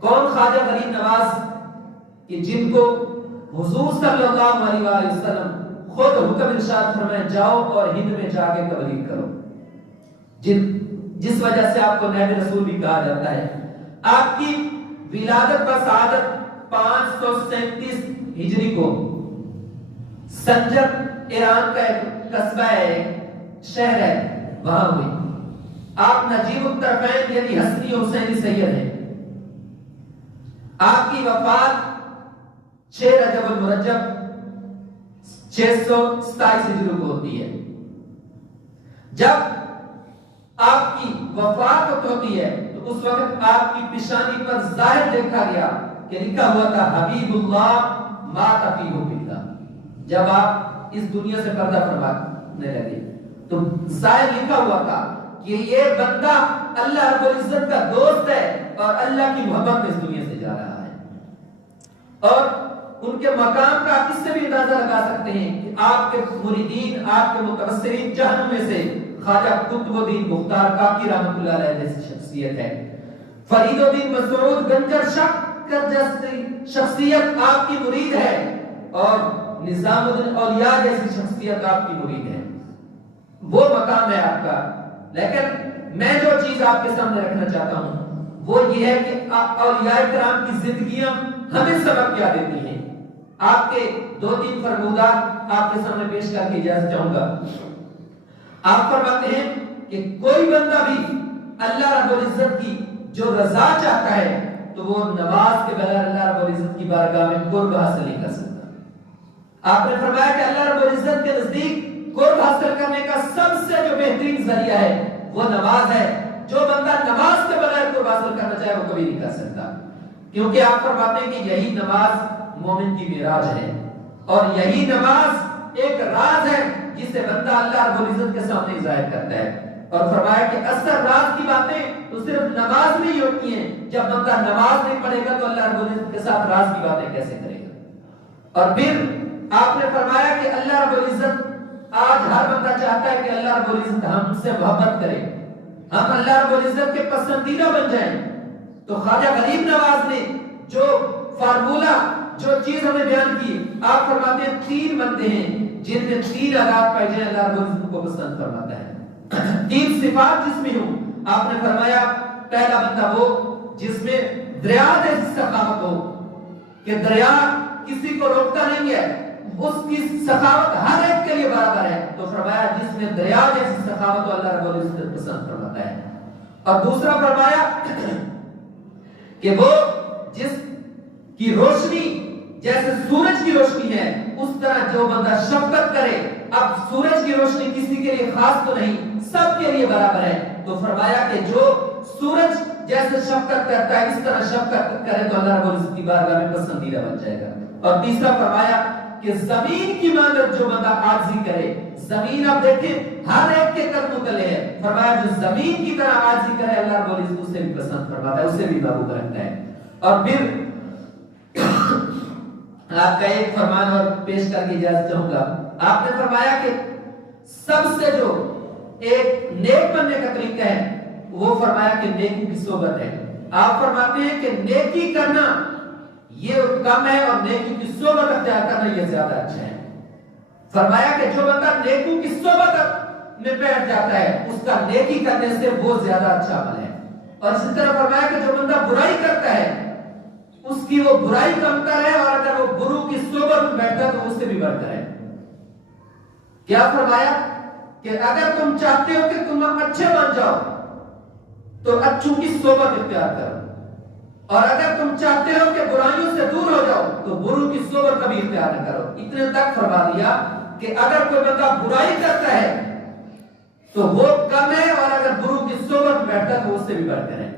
کون خواجہ غریب نواز کہ جن کو حضور صلی اللہ علیہ وآلہ وسلم خود حکم ارشاد فرمائے جاؤ اور ہند میں جا کے تبلیغ کرو، جس وجہ سے آپ کو نائب رسول بھی کہا جاتا ہے۔ آپ کی ولادت پر سعادت 537 ہجری کو سنجر ایران کا ایک قصبہ ہے، شہر ہے، وہاں ہوئی۔ آپ نجیب الطرفین یعنی حسنی حسینی سید ہیں۔ آپ کی وفات 6 رجب المرجب 627 ہجری کو ہوتی ہے۔ جب آپ کی وفات ہوتی ہے تو اس وقت آپ کی پیشانی پر ظاہر دیکھا گیا کہ لکھا ہوا تھا حبیب اللہ مات فیہ باللہ۔ جب آپ اس دنیا سے پردہ فرمانے لگے تو ظاہر لکھا ہوا تھا کہ یہ بندہ اللہ رب العزت کا دوست ہے اور اللہ کی محبت میں اس دنیا سے جا رہا ہے۔ اور ان کے مقام کا آپ اس سے بھی اندازہ لگا سکتے ہیں کہ آپ کے مریدین، آپ کے متبصرین جہنم میں سے خواجہ قطب الدین مختار کاکی رحمۃ اللہ علیہ جیسی شخصیت ہے، فرید الدین مسعود گنجر شکر جیسی شخصیت آپ کی مرید ہے، اور نظام الدین اولیاء جیسی شخصیت آپ کی مرید ہے۔ وہ مقام ہے آپ کا۔ لیکن میں جو چیز آپ کے سامنے رکھنا چاہتا ہوں وہ یہ ہے کہ اولیاء کرام کی زندگیاں ہمیں سبق کیا دیتی ہیں۔ آپ کے 2-3 فرمودات آپ کے سامنے پیش کر کے اجازت چاہوں گا۔ آپ فرماتے ہیں کہ کوئی بندہ بھی اللہ رب العزت کی جو رضا چاہتا ہے تو وہ نماز کے بغیر اللہ رب العزت کی بارگاہ میں قرب حاصل نہیں کر سکتا۔ آپ نے فرمایا کہ اللہ رب العزت کے نزدیک قرب حاصل کرنے کا سب سے جو بہترین ذریعہ ہے وہ نماز ہے۔ جو بندہ نماز کے بغیر قرب حاصل کرنا چاہے وہ کبھی نہیں کر سکتا، کیونکہ آپ فرماتے ہیں کہ یہی نماز مومن کی معراج ہے، اور یہی نماز ایک راز ہے جسے بندہ اللہ رب العزت کے سامنے ظاہر کرتا ہے۔ اور فرمایا کہ اثر راز کی باتیں تو صرف نماز میں ہی ہوتی ہیں۔ جب بندہ نماز نہیں پڑھے گا تو اللہ رب العزت کے ساتھ راز کی باتیں کیسے کرے گا؟ اور پھر آپ نے فرمایا کہ اللہ رب العزت آج ہر بندہ چاہتا ہے کہ اللہ رب العزت ہم سے محبت کرے، ہم اللہ رب العزت کے پسندیدہ بن جائیں۔ تو خواجہ غریب نواز نے جو فارمولہ، جو چیز ہمیں بیان کی، آپ فرماتے ہیں 3 بندے ہیں جن میں 3 عادات پائی جائیں اللہ رب العزت کو پسند فرماتا ہے۔ 3 صفات جس میں ہوں، آپ نے فرمایا پہلا بندہ وہ جس میں دریا جیسی سخاوت ہو، کہ دریا کسی کو روکتا نہیں ہے، اس کی سخاوت ہر ایک کے لیے برابر ہے۔ تو فرمایا جس میں دریا جیسی سخاوت ہو اللہ رب العزت پسند فرماتا ہے۔ اور دوسرا فرمایا کہ وہ جس کی روشنی جیسے سورج کی روشنی ہے اس طرح جو بندہ شفقت کرے۔ اب سورج کی روشنی کسی کے لیے خاص تو نہیں، سب کے لیے برابر ہے۔ تو فرمایا کہ جو سورج جیسے شفقت کرتا ہے اس طرح شفقت کرے تو اللہ رب العزت کی بارگاہ میں پسندیدہ بن جائے گا۔ اور تیسرا فرمایا کہ زمین کی مانند جو بندہ عاجزی کرے، زمین آپ دیکھیں ہر ایک کے قدموں تلے ہے، فرمایا جو زمین کی طرح عاجزی کرے اللہ رب العزت اسے بھی پسند فرماتا ہے، اسے بھی محبوب رکھتا ہے۔ اور پھر آپ کا ایک فرمان اور پیش کر کے اجازت چاہوں گا۔ آپ نے فرمایا کہ سب سے جو ایک نیک بننے کا طریقہ ہے وہ فرمایا کہ نیکی کی صحبت ہے۔ آپ فرماتے ہیں کہ نیکی کرنا یہ کم ہے اور نیکی کی صحبت اختیار کرنا یہ زیادہ اچھا ہے۔ فرمایا کہ جو بندہ نیکی کی صحبت میں بیٹھ جاتا ہے اس کا نیکی کرنے سے وہ زیادہ اچھا عمل ہے۔ اور اسی طرح فرمایا کہ جو بندہ برائی کرتا ہے اس کی وہ برائی کمتر ہے، اور اگر وہ برو کی صحبت میں بیٹھتا ہے تو اس سے بھی بڑھ کر ہے۔ کیا فرمایا کہ اگر تم چاہتے ہو کہ تم اچھے بن جاؤ تو اچھوں کی صحبت اختیار کرو، اور اگر تم چاہتے ہو کہ برائیوں سے دور ہو جاؤ تو برو کی صحبت کبھی اختیار نہ کرو۔ اتنے تک فرما دیا کہ اگر کوئی بندہ برائی کرتا ہے تو وہ کم ہے، اور اگر برو کی صحبت میں بیٹھتا ہے تو اس سے بھی بڑھ کر ہے۔